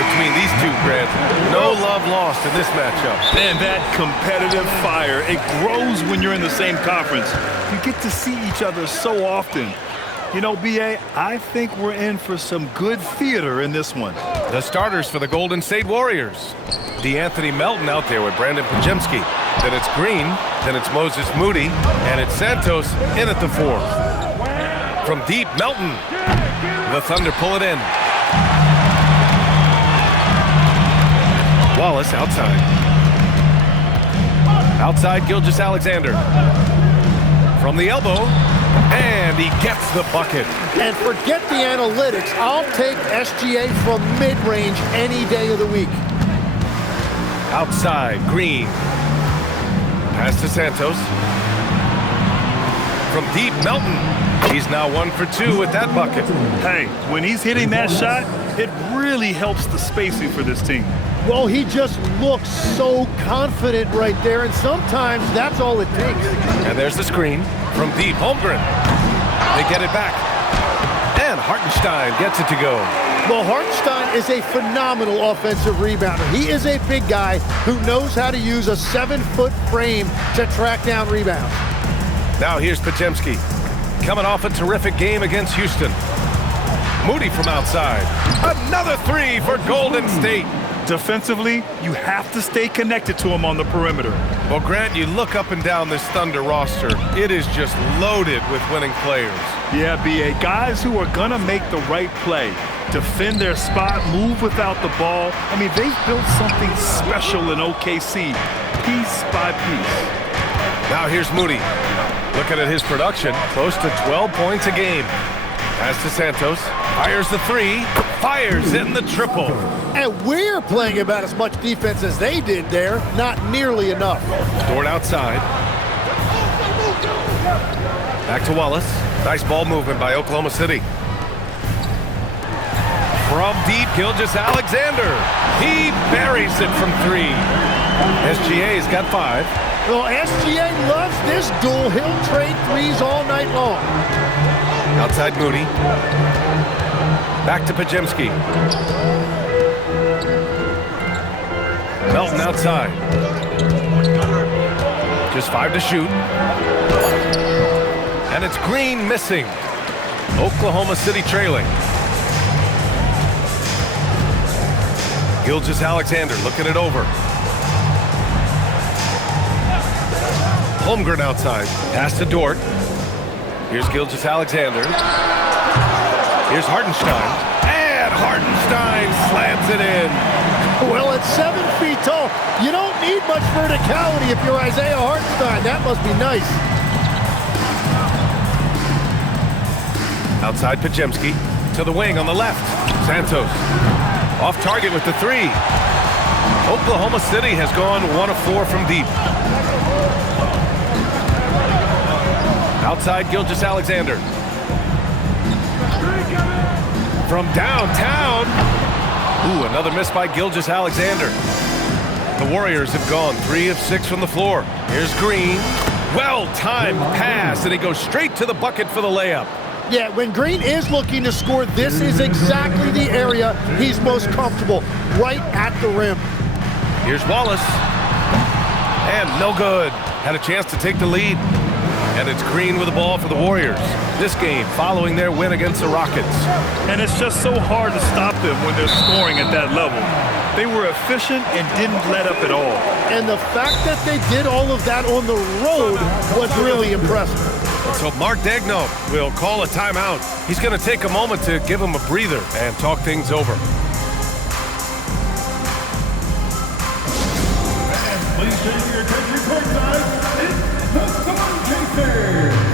between these two, Grant. No love lost in this matchup. And that competitive fire, it grows when you're in the same conference. You get to see each other so often. You know, B.A., I think we're in for some good theater in this one. The starters for the Golden State Warriors. DeAnthony Melton out there with Brandon Podziemski. Then it's Green, then it's Moses Moody, and it's Santos in at the fourth. From deep, Melton. The Thunder pull it in. Wallace outside. Outside, Gilgeous-Alexander. From the elbow, and he gets the bucket. And forget the analytics. I'll take SGA from mid-range any day of the week. Outside, Green. Pass to Santos. From deep, Melton. He's now 1 for 2 with that bucket. Hey, when he's hitting that shot, it really helps the spacing for this team. Well, he just looks so confident right there, and sometimes that's all it takes. And there's the screen from deep, Holmgren. They get it back. And Hartenstein gets it to go. Well, Hartenstein is a phenomenal offensive rebounder. He is a big guy who knows how to use a 7-foot frame to track down rebounds. Now here's Podziemski. Coming off a terrific game against Houston. Moody from outside. Another three for Golden State. Defensively, you have to stay connected to him on the perimeter. Well, Grant, you look up and down this Thunder roster. It is just loaded with winning players. Yeah, B.A., guys who are going to make the right play, defend their spot, move without the ball. I mean, they've built something special in OKC, piece by piece. Now here's Moody. Looking at his production, close to 12 points a game. Pass to Santos. Fires the three. Fires in the triple. And we're playing about as much defense as they did there. Not nearly enough. Dort outside. Back to Wallace. Nice ball movement by Oklahoma City. From deep, Gilgeous-Alexander. He buries it from three. SGA's got 5. Well, SGA loves this duel. He'll trade threes all night long. Outside Moody. Back to Podziemski. Melton outside. Just 5 to shoot. And it's Green missing. Oklahoma City trailing. Gilgeous-Alexander looking it over. Holmgren outside. Pass to Dort. Here's Gilgeous-Alexander. Here's Hartenstein. And Hartenstein slams it in. Well, at 7 feet tall, you don't need much verticality if you're Isaiah Hartenstein. That must be nice. Outside Podziemski. To the wing on the left. Santos. Off target with the three. Oklahoma City has gone 1 of 4 from deep. Outside Gilgeous-Alexander. From downtown. Ooh, another miss by Gilgeous-Alexander. The Warriors have gone 3 of 6 from the floor. Here's Green. Well-timed pass, and he goes straight to the bucket for the layup. Yeah, when Green is looking to score, this is exactly the area he's most comfortable, right at the rim. Here's Wallace. And no good. Had a chance to take the lead. And it's Green with the ball for the Warriors. This game following their win against the Rockets. And it's just so hard to stop them when they're scoring at that level. They were efficient and didn't let up at all. And the fact that they did all of that on the road was really impressive. So Mark Daigneault will call a timeout. He's going to take a moment to give him a breather and talk things over. And please take your attention courtside. It's the Storm Chasers.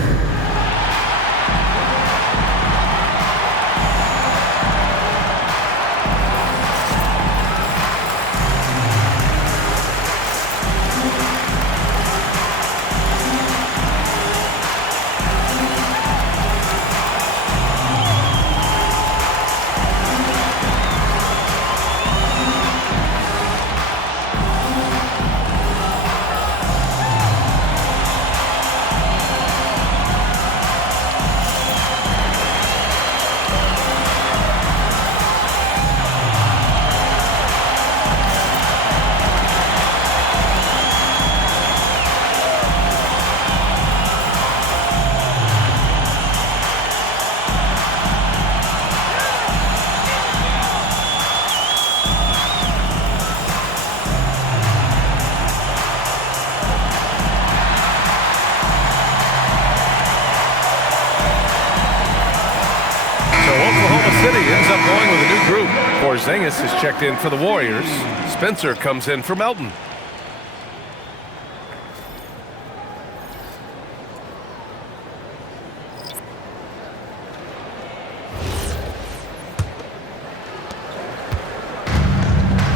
Oklahoma City ends up going with a new group. Porzingis is checked in for the Warriors. Spencer comes in for Melton.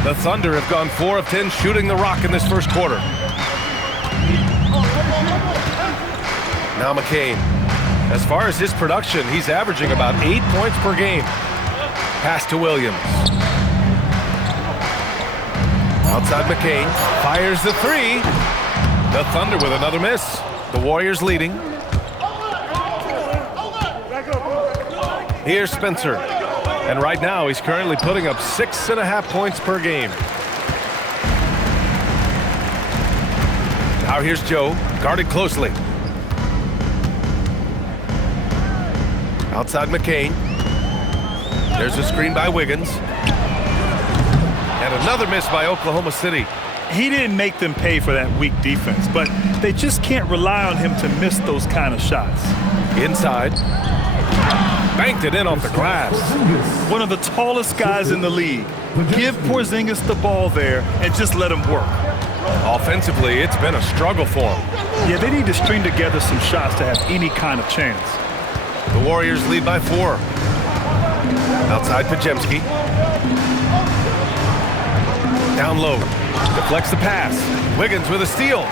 The Thunder have gone 4 of 10 shooting the rock in this first quarter. Now McCain. As far as his production, he's averaging about 8 points per game. Pass to Williams. Outside McCain. Fires the three. The Thunder with another miss. The Warriors leading. Here's Spencer. And right now, he's currently putting up 6.5 points per game. Now here's Joe, guarded closely. Outside McCain. There's a screen by Wiggins. And another miss by Oklahoma City. He didn't make them pay for that weak defense, but they just can't rely on him to miss those kind of shots. Inside. Banked it in off the glass. One of the tallest guys in the league. Give Porzingis the ball there and just let him work. Offensively, it's been a struggle for him. Yeah, they need to string together some shots to have any kind of chance. The Warriors lead by 4. Outside Podziemski. Down low. Deflects the pass. Wiggins with a steal.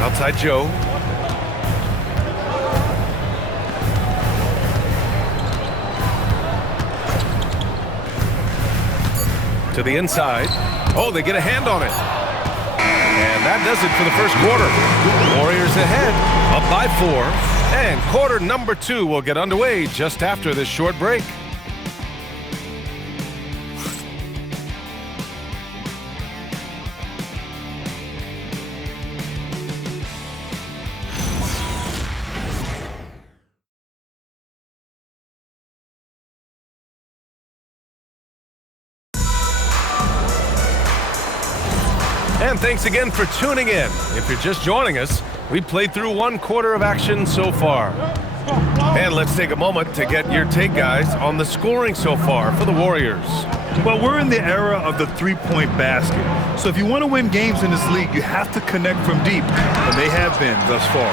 Outside Joe. To the inside. Oh, they get a hand on it. And that does it for the first quarter. Warriors ahead, up by 4. And quarter number 2 will get underway just after this short break. And thanks again for tuning in. If you're just joining us, we played through 1 quarter of action so far. And let's take a moment to get your take, guys, on the scoring so far for the Warriors. Well, we're in the era of the three-point basket. So if you want to win games in this league, you have to connect from deep, and they have been thus far.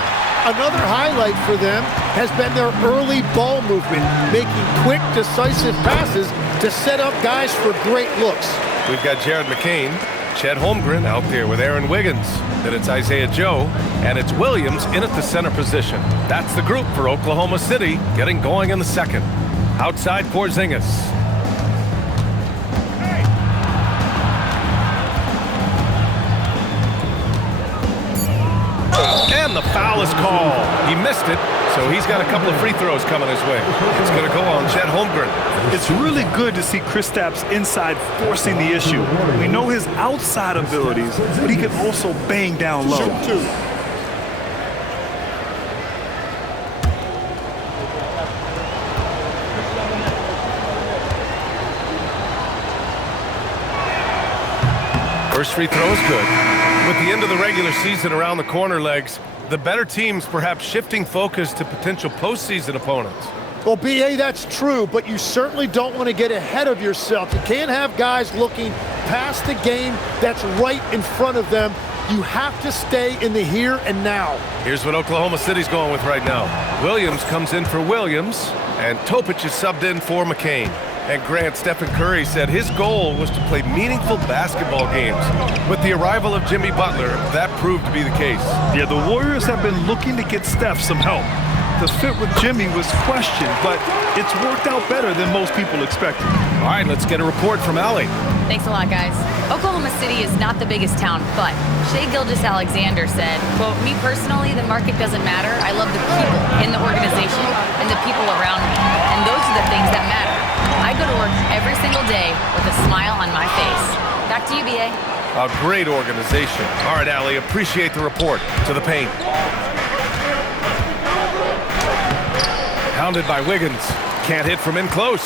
Another highlight for them has been their early ball movement, making quick, decisive passes to set up guys for great looks. We've got Jared McCain, Chet Holmgren out there with Aaron Wiggins. Then it's Isaiah Joe, and it's Williams in at the center position. That's the group for Oklahoma City, getting going in the second. Outside Porzingis. And the foul is called. He missed it, so he's got a couple of free throws coming his way. It's going to go on Chet Holmgren. It's really good to see Kristaps inside forcing the issue. We know his outside abilities, but he can also bang down low. First free throw is good. With the end of the regular season around the corner, Legs, the better teams perhaps shifting focus to potential postseason opponents. Well, B.A., that's true, but you certainly don't want to get ahead of yourself. You can't have guys looking past the game that's right in front of them. You have to stay in the here and now. Here's what Oklahoma City's going with right now. Williams comes in for Williams, and Topic is subbed in for McCain. And Grant, Stephen Curry said his goal was to play meaningful basketball games. With the arrival of Jimmy Butler, that proved to be the case. Yeah, the Warriors have been looking to get Steph some help. The fit with Jimmy was questioned, but it's worked out better than most people expected. All right, let's get a report from Allie. Thanks a lot, guys. Oklahoma City is not the biggest town, but Shai Gilgeous-Alexander said, quote, "Me personally, the market doesn't matter. I love the people in the organization and the people around me. And those are the things that matter. I go to work every single day with a smile on my face." Back to you, B.A. A great organization. All right, Allie, appreciate the report. To the paint. Hounded by Wiggins. Can't hit from in close.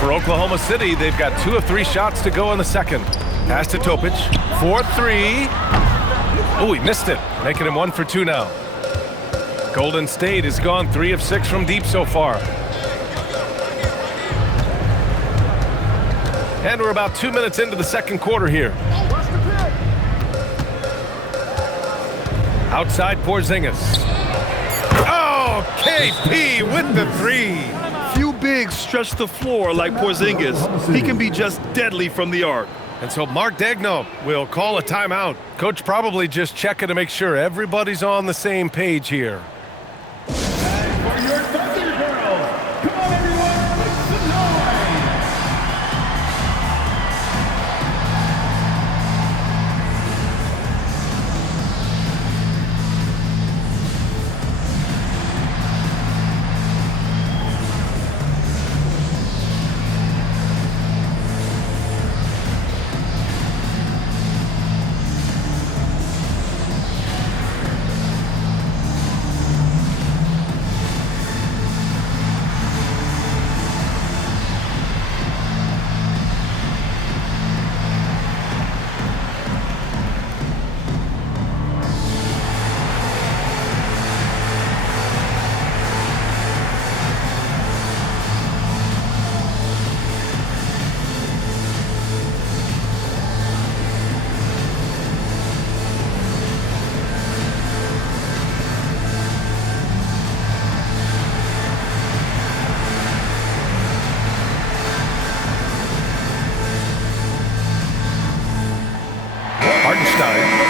For Oklahoma City, they've got 2 of 3 shots to go in the second. Pass to Topic. 4-3. Oh, he missed it. Making him 1 for 2 now. Golden State has gone 3 of 6 from deep so far. And we're about 2 minutes into the second quarter here. Outside Porzingis. Oh, KP with the 3. Few bigs stretch the floor like Porzingis. He can be just deadly from the arc. And so Mark Daigneault will call a timeout. Coach probably just checking to make sure everybody's on the same page here. For your Thunder Girls, come on everyone, make some noise!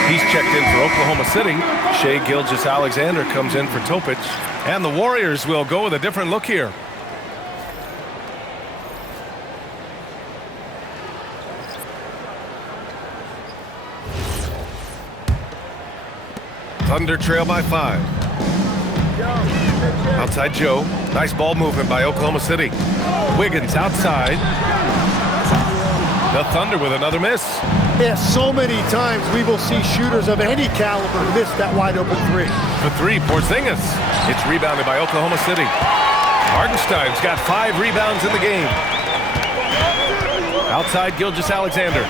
He's checked in for Oklahoma City. Shai Gilgeous-Alexander comes in for Topic. And the Warriors will go with a different look here. Thunder trail by 5. Outside Joe. Nice ball movement by Oklahoma City. Wiggins outside. The Thunder with another miss. Yeah, so many times we will see shooters of any caliber miss that wide open 3. The 3, Porzingis. It's rebounded by Oklahoma City. Hartenstein's got 5 rebounds in the game. Outside Gilgeous-Alexander.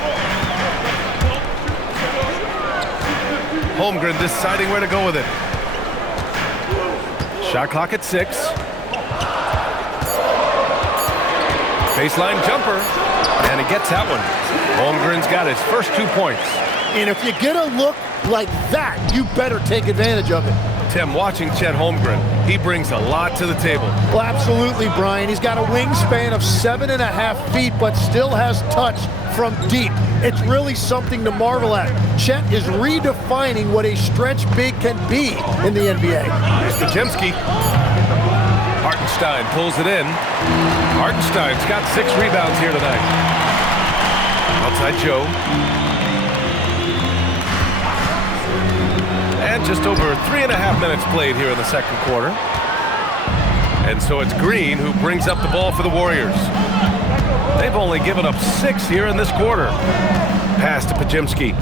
Holmgren deciding where to go with it. Shot clock at 6. Baseline jumper. And he gets that one. Holmgren's got his first 2 points. And if you get a look like that, you better take advantage of it. Tim, watching Chet Holmgren, he brings a lot to the table. Well, absolutely, Brian. He's got a wingspan of 7.5 feet, but still has touch from deep. It's really something to marvel at. Chet is redefining what a stretch big can be in the NBA. Here's Podziemski. Hartenstein pulls it in. Hartenstein's got 6 rebounds here tonight. Outside Joe. And just over 3.5 minutes played here in the second quarter. And so it's Green who brings up the ball for the Warriors. They've only given up 6 here in this quarter. Pass to Podziemski.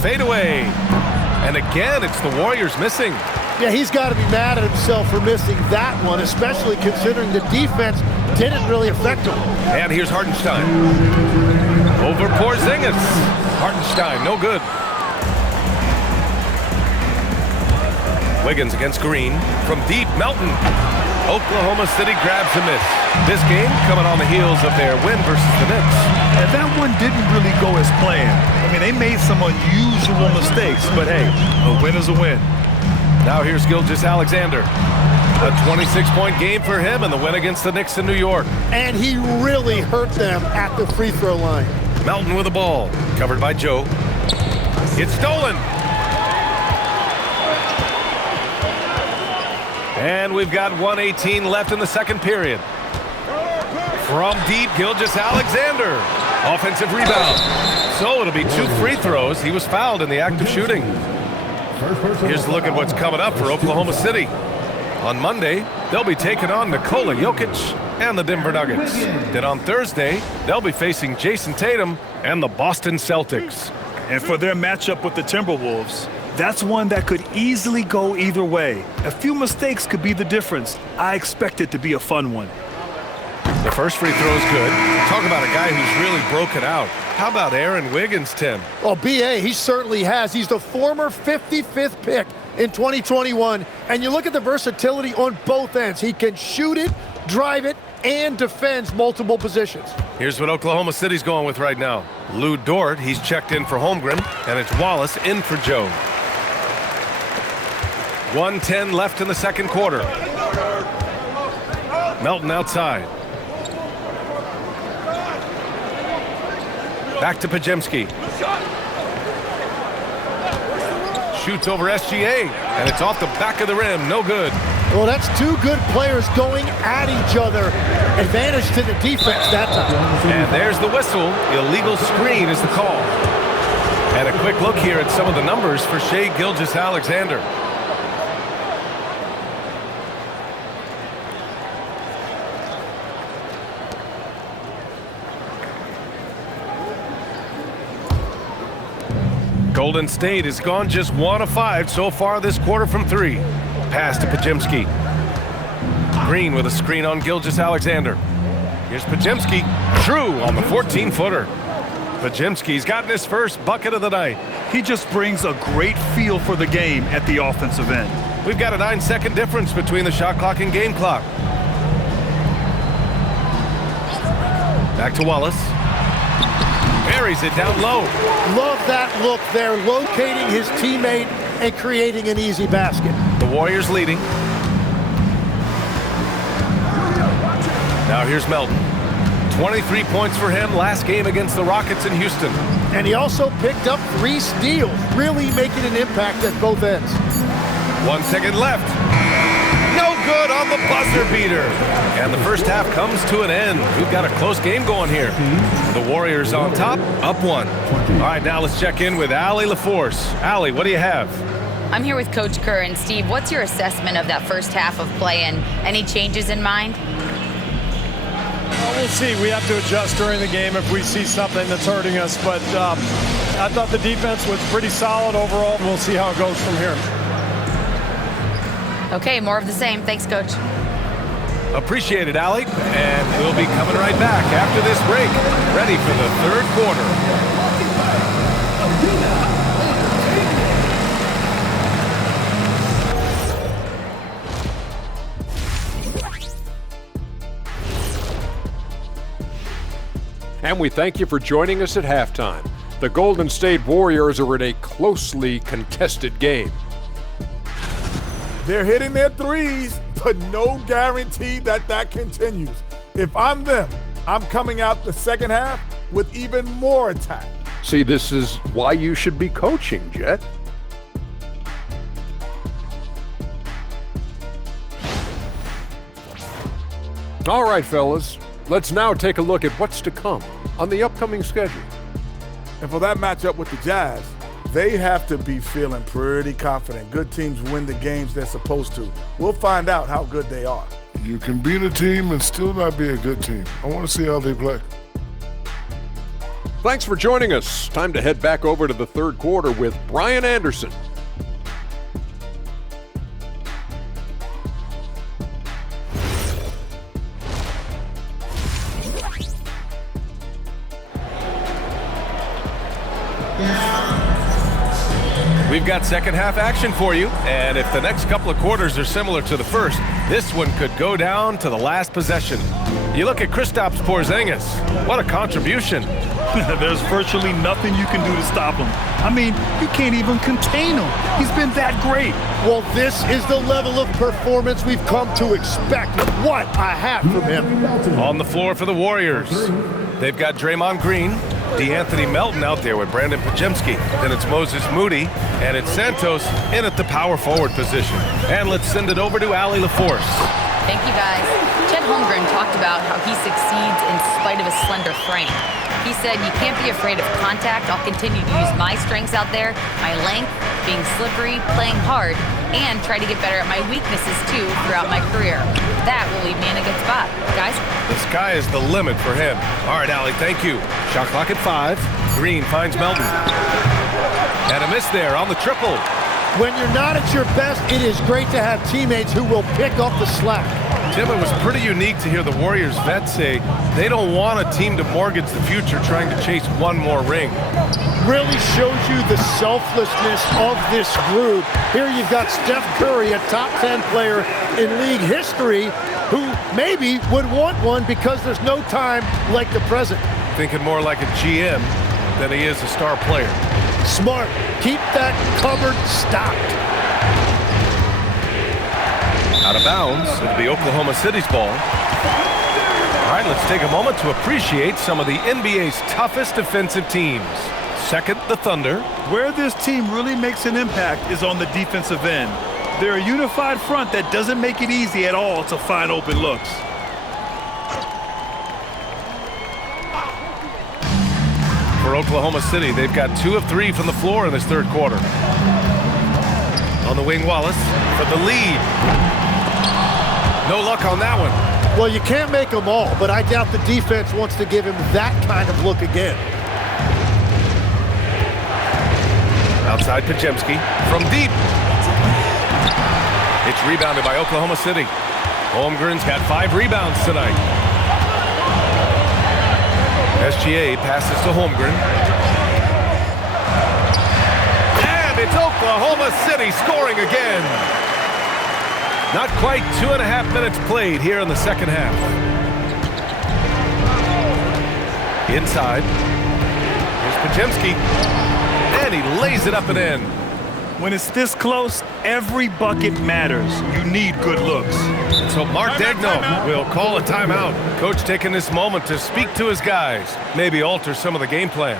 Fade away. And again, it's the Warriors missing. Yeah, he's got to be mad at himself for missing that one, especially considering the defense didn't really affect him. And here's Hartenstein. Over Porzingis. Hartenstein, no good. Wiggins against Green. From deep, Melton. Oklahoma City grabs a miss. This game coming on the heels of their win versus the Knicks. And that one didn't really go as planned. I mean, they made some unusual mistakes, but hey, a win is a win. Now here's Gilgeous-Alexander. A 26-point game for him in the win against the Knicks in New York. And he really hurt them at the free throw line. Melton with the ball. Covered by Joe. It's stolen. And we've got 1:18 left in the second period. From deep, Gilgeous-Alexander. Offensive rebound. So it'll be 2 free throws. He was fouled in the act of shooting. Here's a look at what's coming up for Oklahoma City. On Monday, they'll be taking on Nikola Jokic and the Denver Nuggets. Then on Thursday, they'll be facing Jason Tatum and the Boston Celtics. And for their matchup with the Timberwolves, that's one that could easily go either way. A few mistakes could be the difference. I expect it to be a fun one. The first free throw is good. Talk about a guy who's really broken out. How about Aaron Wiggins, Tim? Well, B.A., he certainly has. He's the former 55th pick in 2021. And you look at the versatility on both ends. He can shoot it, drive it, and defends multiple positions. Here's what Oklahoma City's going with right now. Lou Dort, he's checked in for Holmgren, and it's Wallace in for Joe. 1:10 left in the second quarter. Melton outside. Back to Podziemski. Shoots over SGA, and it's off the back of the rim. No good. Well, that's two good players going at each other. Advantage to the defense that time. And there's the whistle. Illegal screen is the call. And a quick look here at some of the numbers for Shai Gilgeous-Alexander. Golden State has gone just 1 of 5 so far this quarter from 3. Pass to Podziemski. Green with a screen on Gilgeous-Alexander. Here's Podziemski. True on the 14-footer. Podziemski's gotten his first bucket of the night. He just brings a great feel for the game at the offensive end. We've got a 9-second difference between the shot clock and game clock. Back to Wallace. Buries it down low. Love that look there, locating his teammate and creating an easy basket. The Warriors leading. Now here's Melton. 23 points for him last game against the Rockets in Houston. And he also picked up 3 steals, really making an impact at both ends. 1 second left. No good on the buzzer beater. And the first half comes to an end. We've got a close game going here. The Warriors on top, up 1. All right, now let's check in with Allie LaForce. Allie, what do you have? I'm here with Coach Kerr. And Steve, what's your assessment of that first half of play and any changes in mind? Well, we'll see. We have to adjust during the game if we see something that's hurting us. But I thought the defense was pretty solid overall. We'll see how it goes from here. Okay, more of the same. Thanks, Coach. Appreciate it, Allie. And we'll be coming right back after this break. Ready for the third quarter. And we thank you for joining us at halftime. The Golden State Warriors are in a closely contested game. They're hitting their threes, but no guarantee that that continues. If I'm them, I'm coming out the second half with even more attack. See, this is why you should be coaching, Jet. All right, fellas, let's now take a look at what's to come on the upcoming schedule. And for that matchup with the Jazz, they have to be feeling pretty confident. Good teams win the games they're supposed to. We'll find out how good they are. You can beat a team and still not be a good team. I want to see how they play. Thanks for joining us. Time to head back over to the third quarter with Brian Anderson. We've got second half action for you, and if the next couple of quarters are similar to the first, this one could go down to the last possession. You look at Kristaps Porzingis. What a contribution. There's virtually nothing you can do to stop him. I mean, you can't even contain him. He's been that great. Well, this is the level of performance we've come to expect. What a half from him. On the floor for the Warriors, they've got Draymond Green, DeAnthony Melton out there with Brandon Podziemski. Then it's Moses Moody, and it's Santos in at the power forward position. And let's send it over to Allie LaForce. Thank you, guys. Chet Holmgren talked about how he succeeds in spite of his slender frame. He said, you can't be afraid of contact. I'll continue to use my strengths out there, my length, being slippery, playing hard, and try to get better at my weaknesses, too, throughout my career. That will leave me in a good spot. Guys? The sky is the limit for him. All right, Allie, thank you. Shot clock at 5. Green finds Melton. And a miss there on the triple. When you're not at your best, it is great to have teammates who will pick up the slack. Tim, it was pretty unique to hear the Warriors vets say they don't want a team to mortgage the future trying to chase one more ring. Really shows you the selflessness of this group. Here you've got Steph Curry, a top 10 player in league history, who maybe would want one because there's no time like the present. Thinking more like a GM than he is a star player. Smart. Keep that cupboard stocked. Out of bounds, it'll be Oklahoma City's ball. All right, let's take a moment to appreciate some of the NBA's toughest defensive teams. Second, the Thunder. Where this team really makes an impact is on the defensive end. They're a unified front that doesn't make it easy at all to find open looks. For Oklahoma City, they've got 2 of 3 from the floor in this third quarter. On the wing, Wallace for the lead. No luck on that one. Well, you can't make them all, but I doubt the defense wants to give him that kind of look again. Outside Podziemski from deep. It's rebounded by Oklahoma City. Holmgren's got 5 rebounds tonight. SGA passes to Holmgren. And it's Oklahoma City scoring again. Not quite 2.5 minutes played here in the second half. Inside. Here's Podziemski. And he lays it up and in. When it's this close, every bucket matters. You need good looks. So Mark Daigneault will call a timeout. Coach taking this moment to speak to his guys, maybe alter some of the game plan.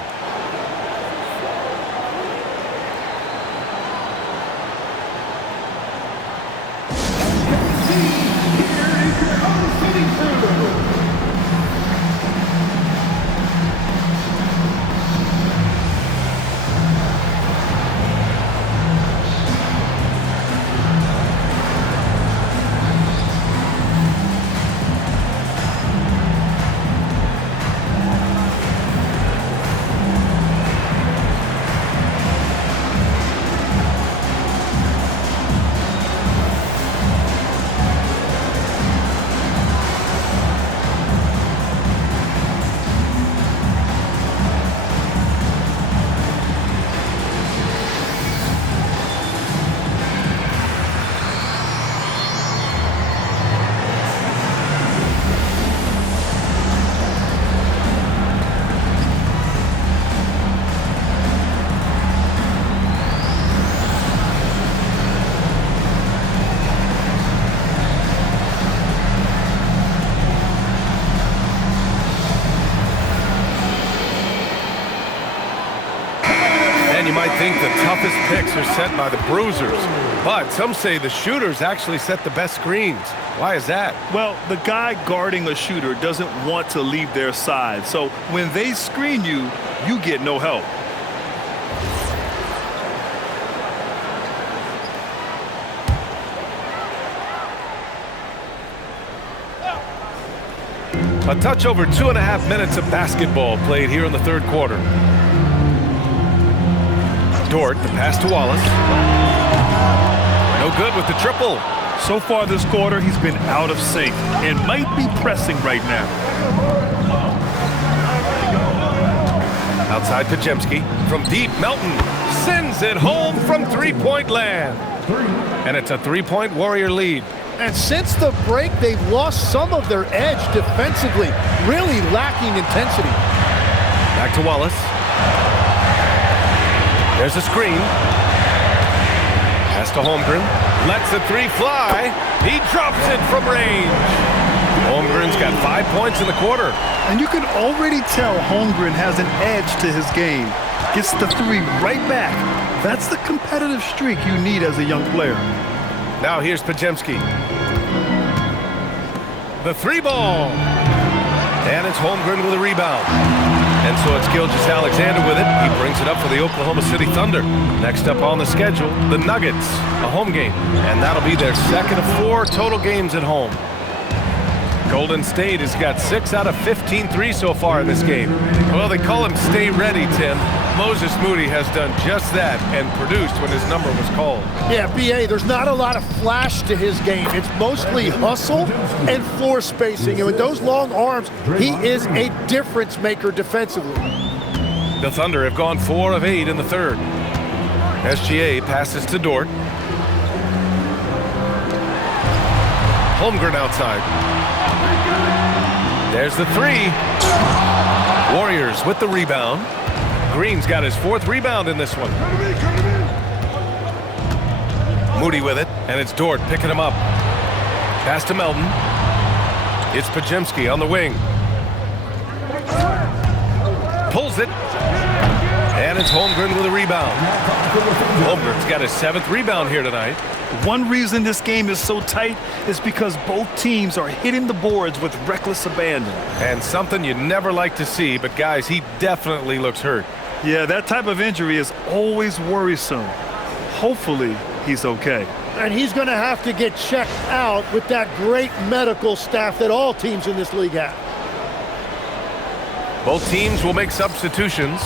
Think the toughest picks are set by the bruisers, but some say the shooters actually set the best screens. Why is that? Well, the guy guarding a shooter doesn't want to leave their side, so when they screen you, you get no help. A touch over 2.5 minutes of basketball played here in the third quarter. Dort, the pass to Wallace. No good with the triple. So far this quarter, he's been out of sync and might be pressing right now. Outside Podziemski. From deep, Melton sends it home from three-point land. And it's a three-point Warrior lead. And since the break, they've lost some of their edge defensively, really lacking intensity. Back to Wallace. There's a screen. Pass to Holmgren. Lets the three fly. He drops it from range. Holmgren's got 5 points in the quarter. And you can already tell Holmgren has an edge to his game. Gets the three right back. That's the competitive streak you need as a young player. Now here's Podziemski. The three ball. And it's Holmgren with a rebound. And so it's Gilgeous-Alexander with it. He brings it up for the Oklahoma City Thunder. Next up on the schedule, the Nuggets, a home game. And that'll be their second of 4 total games at home. Golden State has got 6 out of 15 threes so far in this game. Well, they call him Stay Ready, Tim. Moses Moody has done just that and produced when his number was called. Yeah, B.A., there's not a lot of flash to his game. It's mostly hustle and floor spacing. And with those long arms, he is a difference maker defensively. The Thunder have gone 4 of 8 in the third. SGA passes to Dort. Holmgren outside. There's the three. Warriors with the rebound. Green's got his 4th rebound in this one. Moody with it, and it's Dort picking him up. Pass to Melton. It's Podziemski on the wing. Pulls it. And it's Holmgren with a rebound. Holmgren's got his 7th rebound here tonight. One reason this game is so tight is because both teams are hitting the boards with reckless abandon. And something you never like to see, but guys, he definitely looks hurt. Yeah, that type of injury is always worrisome. Hopefully, he's okay. And he's going to have to get checked out with that great medical staff that all teams in this league have. Both teams will make substitutions.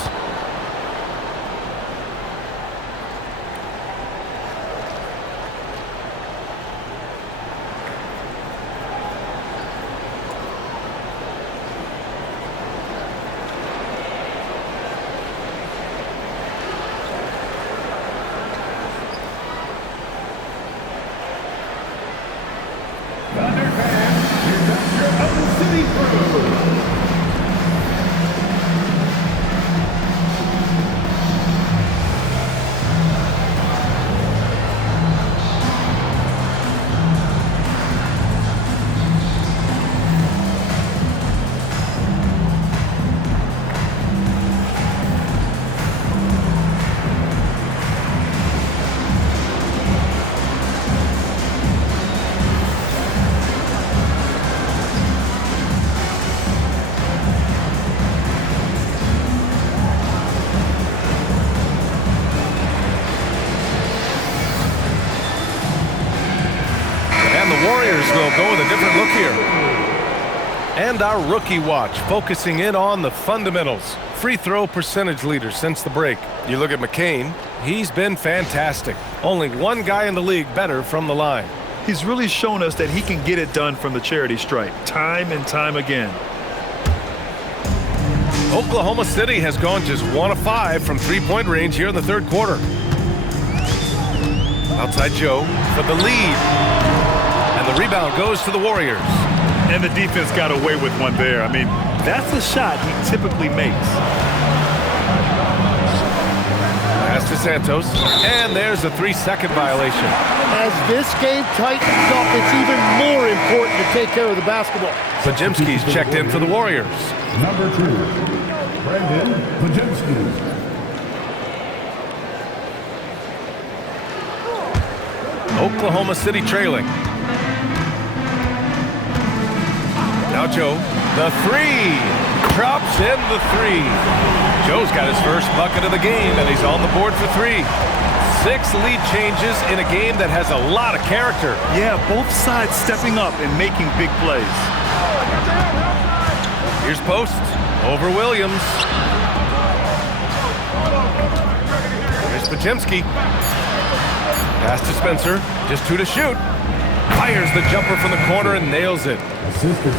Will go with a different look here. And our rookie watch, focusing in on the fundamentals. Free throw percentage leader since the break. You look at McCain, he's been fantastic. Only one guy in the league better from the line. He's really shown us that he can get it done from the charity stripe, time and time again. Oklahoma City has gone just 1 of 5 from three-point range here in the third quarter. Outside Joe for the lead. The rebound goes to the Warriors. And the defense got away with one there. I mean, that's a shot he typically makes. Pass to Santos. And there's a 3-second violation. As this game tightens up, it's even more important to take care of the basketball. Podziemski's checked in for the Warriors. Number 2, Brandon Podziemski. Oklahoma City trailing. Now Joe, the three, drops in the three. Joe's got his first bucket of the game, and he's on the board for 3. 6 lead changes in a game that has a lot of character. Yeah, both sides stepping up and making big plays. Here's Post over Williams. Here's Podziemski. Pass to Spencer, just 2 to shoot. Fires the jumper from the corner and nails it.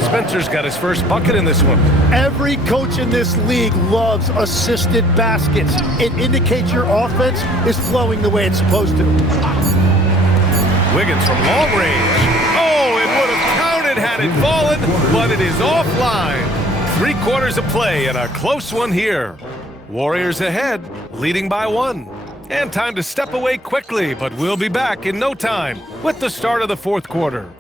Spencer's got his first bucket in this one. Every coach in this league loves assisted baskets. It indicates your offense is flowing the way it's supposed to. Wiggins from long range. Oh, it would have counted had it fallen, but it is offline. 3 quarters of play and a close one here. Warriors ahead, leading by 1. And time to step away quickly, but we'll be back in no time with the start of the 4th quarter.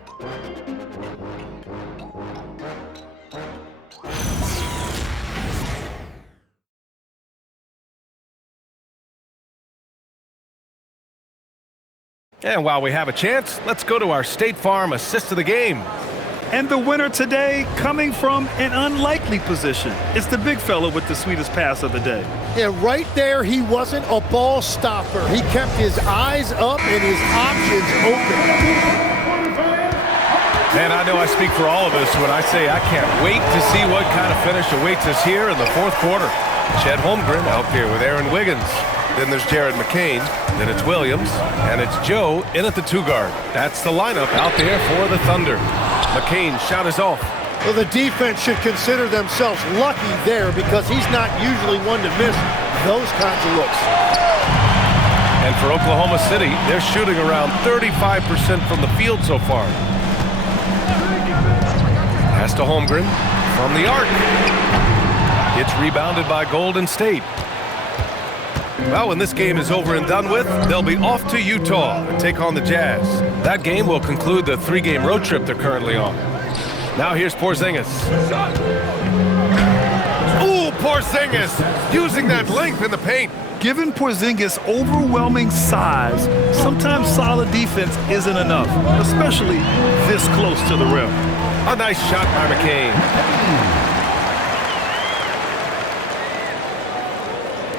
And while we have a chance, let's go to our State Farm assist of the game. And the winner today coming from an unlikely position. It's the big fella with the sweetest pass of the day. Yeah, right there, he wasn't a ball stopper. He kept his eyes up and his options open. And I know I speak for all of us when I say I can't wait to see what kind of finish awaits us here in the 4th quarter. Chet Holmgren out there with Aaron Wiggins. Then there's Jared McCain. Then it's Williams. And it's Joe in at the 2 guard. That's the lineup out there for the Thunder. McCain shot is off. Well, the defense should consider themselves lucky there because he's not usually one to miss those kinds of looks. And for Oklahoma City, they're shooting around 35% from the field so far. Pass to Holmgren from the arc. It's rebounded by Golden State. Well, when this game is over and done with, they'll be off to Utah and take on the Jazz. That game will conclude the 3-game road trip they're currently on. Now here's Porzingis. Ooh, Porzingis using that length in the paint. Given Porzingis' overwhelming size, sometimes solid defense isn't enough, especially this close to the rim. A nice shot by McCain.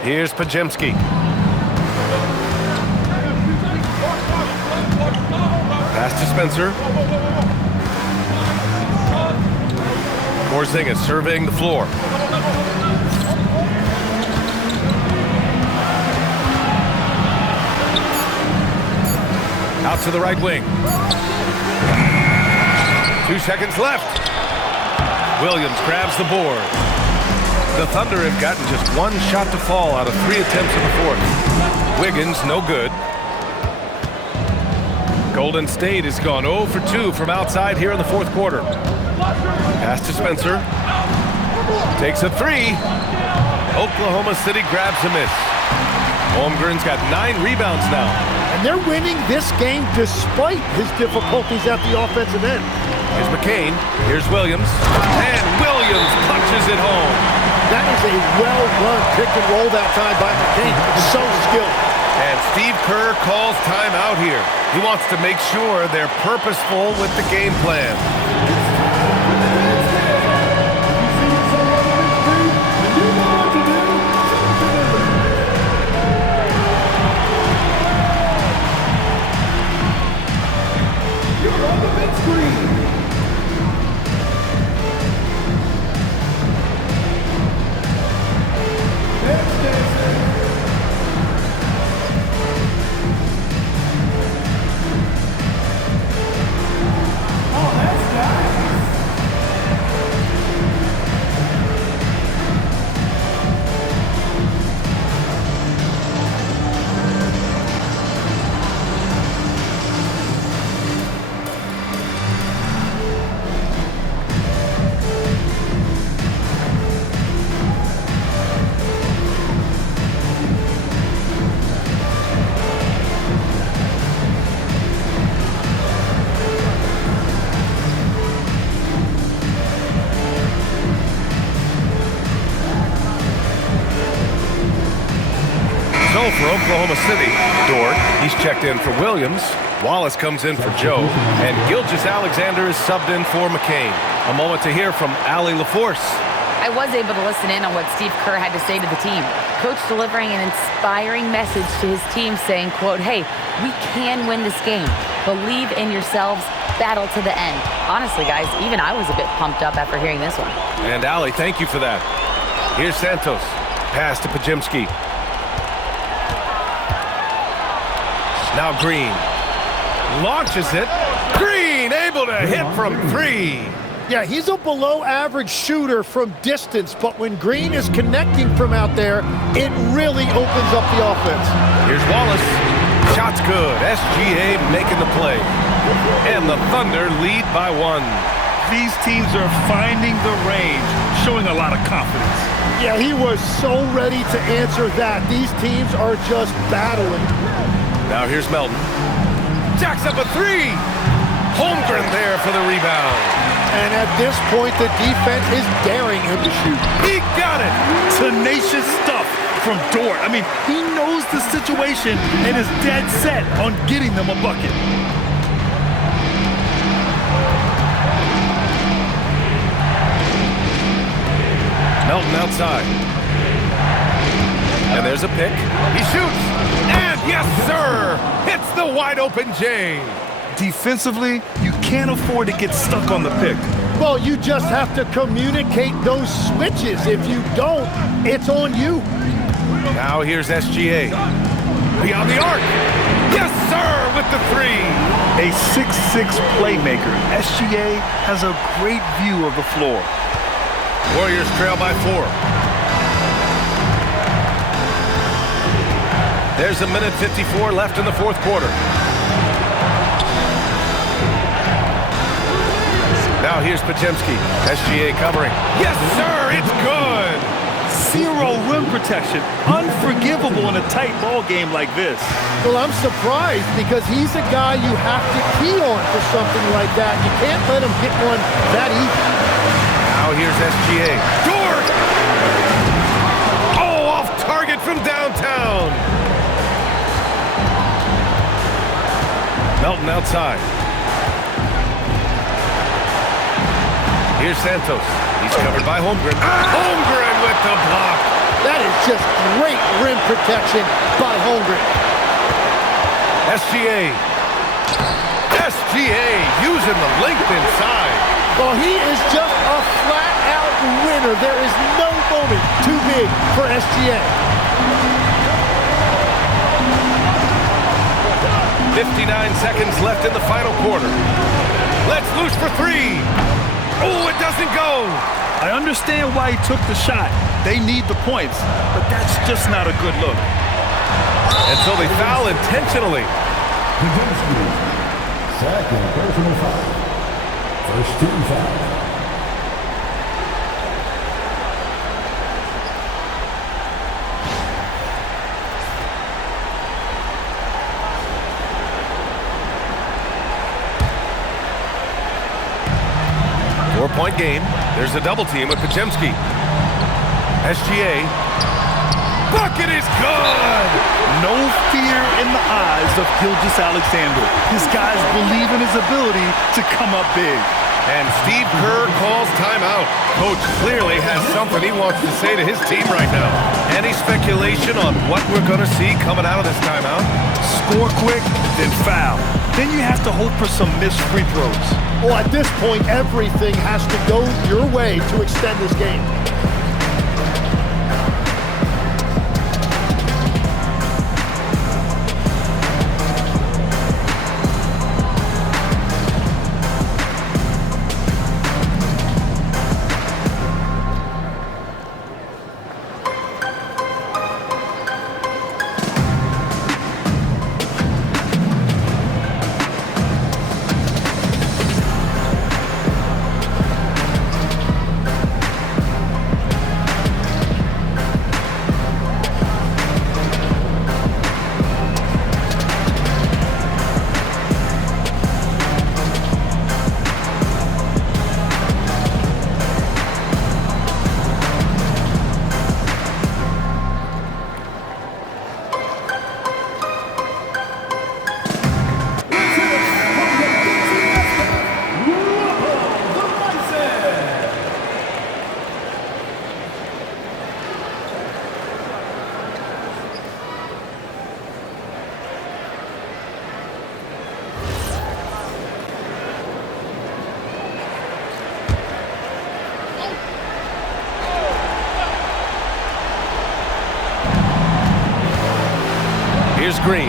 Here's Podziemski. Pass to Spencer. Porzingis surveying the floor. Out to the right wing. 2 seconds left. Williams grabs the board. The Thunder have gotten just 1 shot to fall out of 3 attempts in the 4th. Wiggins, no good. Golden State has gone 0 for 2 from outside here in the 4th quarter. Pass to Spencer. Takes a 3. Oklahoma City grabs a miss. Holmgren's got 9 rebounds now. And they're winning this game despite his difficulties at the offensive end. Here's McCain. Here's Williams. And Williams punches it home. That is a well-run pick and roll that time by McCain. So skilled. And Steve Kerr calls timeout here. He wants to make sure they're purposeful with the game plan. For Oklahoma City, Dort, he's checked in for Williams. Wallace comes in for Joe. And Gilgeous-Alexander is subbed in for McCain. A moment to hear from Allie LaForce. I was able to listen in on what Steve Kerr had to say to the team. Coach delivering an inspiring message to his team saying, quote, hey, we can win this game. Believe in yourselves. Battle to the end. Honestly, guys, even I was a bit pumped up after hearing this one. And Allie, thank you for that. Here's Santos. Pass to Podziemski. Now Green launches it. Green able to hit from 3. Yeah, he's a below-average shooter from distance, but when Green is connecting from out there, it really opens up the offense. Here's Wallace. Shot's good. SGA making the play. And the Thunder lead by 1. These teams are finding the range, showing a lot of confidence. Yeah, he was so ready to answer that. These teams are just battling. Now here's Melton. Jacks up a 3. Holmgren there for the rebound. And at this point, the defense is daring him to shoot. He got it. Tenacious stuff from Dort. I mean, he knows the situation and is dead set on getting them a bucket. Melton outside. And there's a pick. He shoots. And yes, sir. Hits the wide open J. Defensively, you can't afford to get stuck on the pick. Well, you just have to communicate those switches. If you don't, it's on you. Now here's SGA. Beyond the arc. Yes, sir, with the three. A 6'6" playmaker, SGA has a great view of the floor. Warriors trail by 4. There's a minute 54 left in the fourth quarter. Now here's Podziemski. SGA covering. Yes, sir, it's good. Zero rim protection. Unforgivable in a tight ball game like this. Well, I'm surprised because he's a guy you have to key on for something like that. You can't let him hit one that easy. Now here's SGA. Dort! Oh, off target from downtown. Melton outside. Here's Santos. He's covered by Holmgren. Holmgren with the block. That is just great rim protection by Holmgren. SGA. SGA using the length inside. Well, he is just a flat-out winner. There is no moment too big for SGA. 59 seconds left in the final quarter. Let's loose for 3. Oh, it doesn't go. I understand why he took the shot. They need the points, but that's just not a good look. And so they foul intentionally. Podziemski, second personal foul. First team foul. Four-point game. There's a double team with Podziemski. SGA. Bucket is good! No fear in the eyes of Gilgeous-Alexander. His guys believe in his ability to come up big. And Steve Kerr calls timeout. Coach clearly has something he wants to say to his team right now. Any speculation on what we're going to see coming out of this timeout? Score quick, then foul. Then you have to hope for some missed free throws. Well, at this point, everything has to go your way to extend this game. Here's Green.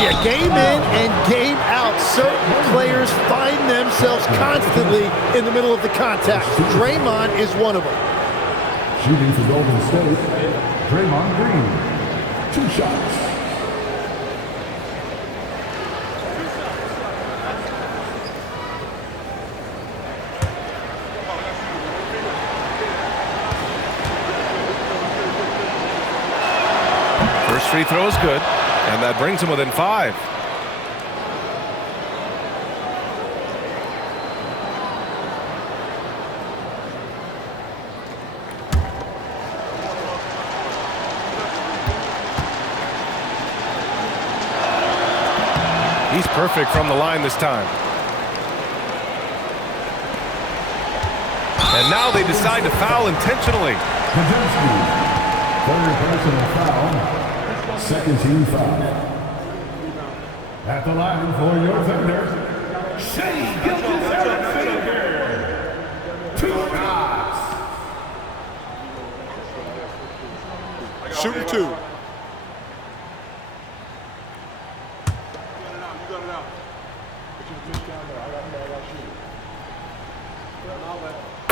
Yeah, game in and game out. Certain players find themselves constantly in the middle of the contact. Draymond is one of them. Shooting for Golden State, Draymond Green. 2 shots. First free throw is good, and that brings him within 5. He's perfect from the line this time. And now they decide to foul intentionally. Podziemski, third personal foul, second team foul. At the line for your offender, Shai Gilgeous-Alexander. 2.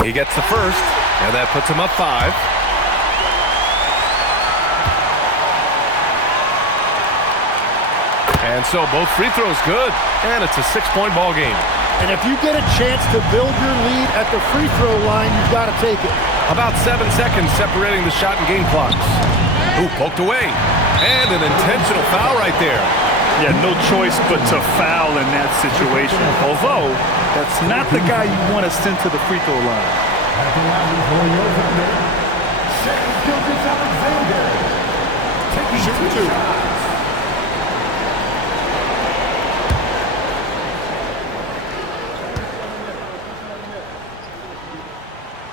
He gets the first, and that puts him up 5. And so both free throws good, and it's a 6-point ball game. And if you get a chance to build your lead at the free throw line, you've got to take it. About 7 seconds separating the shot and game clocks. Ooh, poked away. And an intentional foul right there. Yeah, no choice but to foul in that situation. Although, that's not the guy you want to send to the free throw line. At the line for your partner, Shai Gilgeous-Alexander. Taking 2 shots.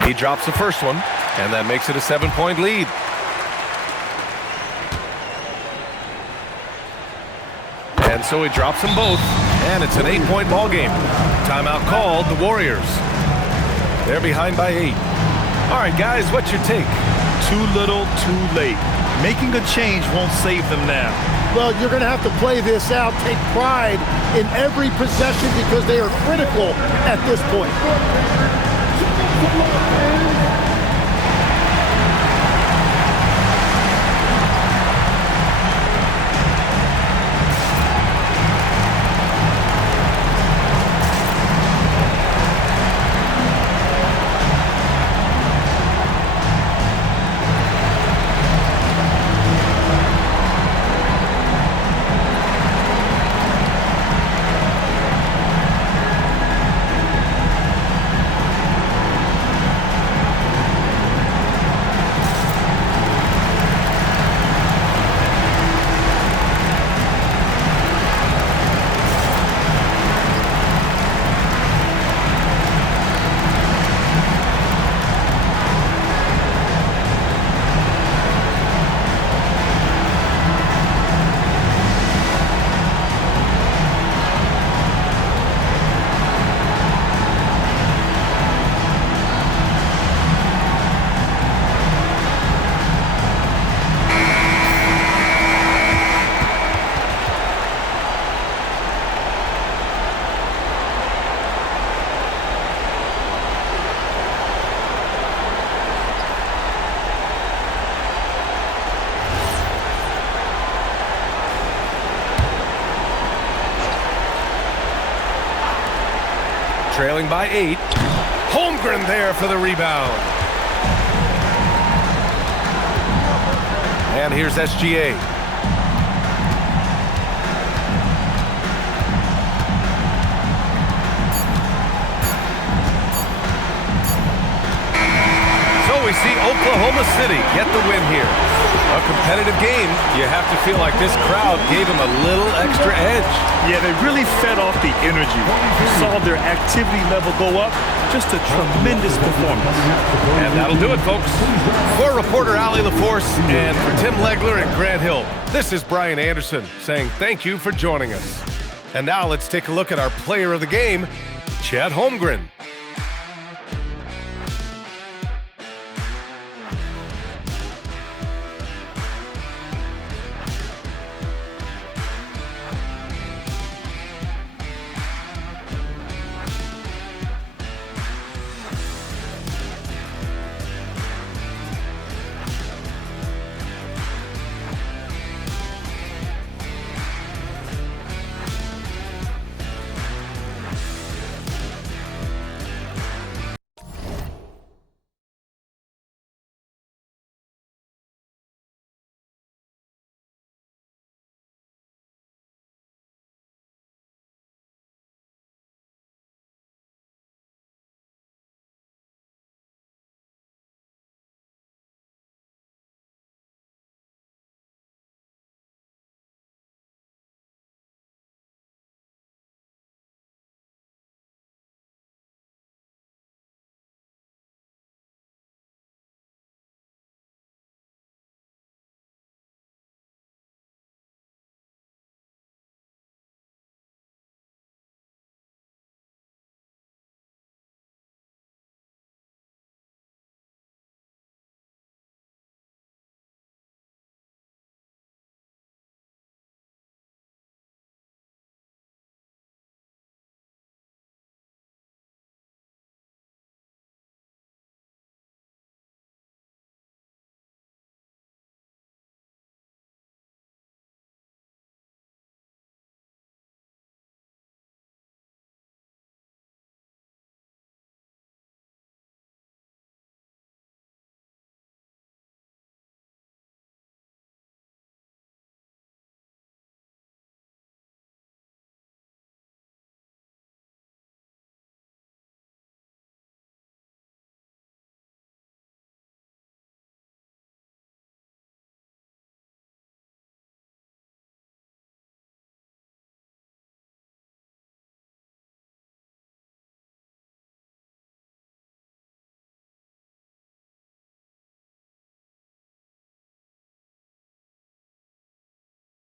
He drops the first one, and that makes it a 7-point lead. And so he drops them both, and it's an 8-point ball game. Timeout called, the Warriors. They're behind by 8. All right, guys, what's your take? Too little, too late. Making a change won't save them now. Well, you're going to have to play this out, take pride in every possession because they are critical at this point. Trailing by 8. Holmgren there for the rebound. And here's SGA. So we see Oklahoma City get the win here. A competitive game. You have to feel like this crowd gave them a little extra edge. Yeah, they really fed off the energy. You saw their activity level go up. Just a tremendous performance. And that'll do it, folks. For reporter Allie LaForce and for Tim Legler and Grant Hill, this is Brian Anderson saying thank you for joining us. And now let's take a look at our player of the game, Chet Holmgren.